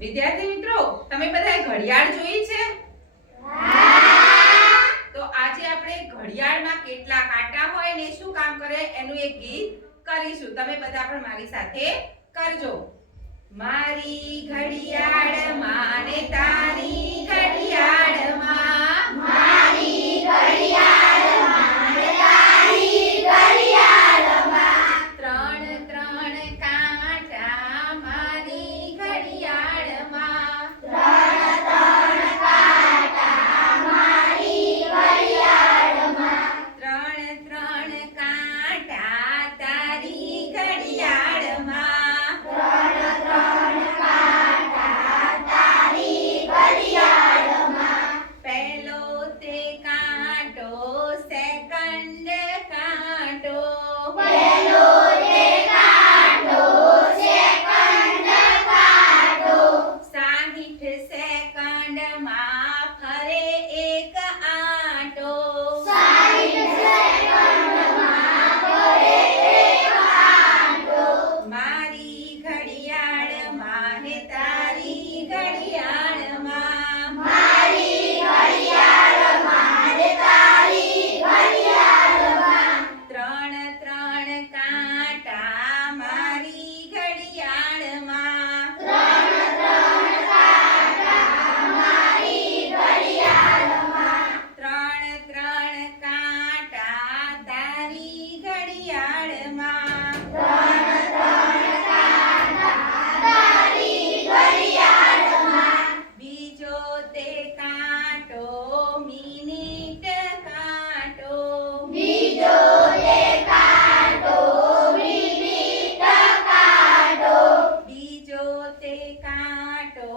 વિદ્યાર્થી મિત્રો, તમે બધાએ ઘડિયાળ જોઈ છે? તો આજે આપણે ઘડિયાળમાં કેટલા કાંટા હોય ને શું કામ કરે એનું એક ગીત કરીશું. તમે બધા પણ મારી સાથે કરજો. મારી ઘડિયાળમાં ને તારી ઘડિયાળમાં, મારી ઘડિયાળમાં ને તારી ઘડિયાળમાં, ત્રણ ત્રણ કાંટા મારી ઘડિયાળમાં, ત્રણ ત્રણ કાંટા મારી ઘડિયાળમાં, ત્રણ ત્રણ કાંટા તારી ઘડિયાળમાં, ત્રણ ત્રણ કાંટા તારી ઘડિયાળમાં, પહેલો તે કાંટો સેકન્ડ કાંટો, પહેલો તે કાંટો સેકન્ડ કાંટો, 60 સેકન્ડમાં ફરે એક આંટો, 60 સેકન્ડમાં ફરે એક આંટો, મારી ઘડિયાળમાં ને તારી ઘડિયાળમાં, મારી ઘડિયાળમાં ને તારી ઘડિયાળમાં, ત્રણ ત્રણ કાંટા મારી ઘડિયાળમાં, ત્રણ ત્રણ કાંટા મારી ઘડિયાળમાં, ત્રણ ત્રણ કાંટા તારી ઘડિયાળમાં, ત્રણ ત્રણ કાંટા તારી ઘડિયાળમાં, બીજો તે કાંટો મિનિટ કાંટો, બીજો તે કાંટો મિનિટ કાંટો, બીજો તે કાંટો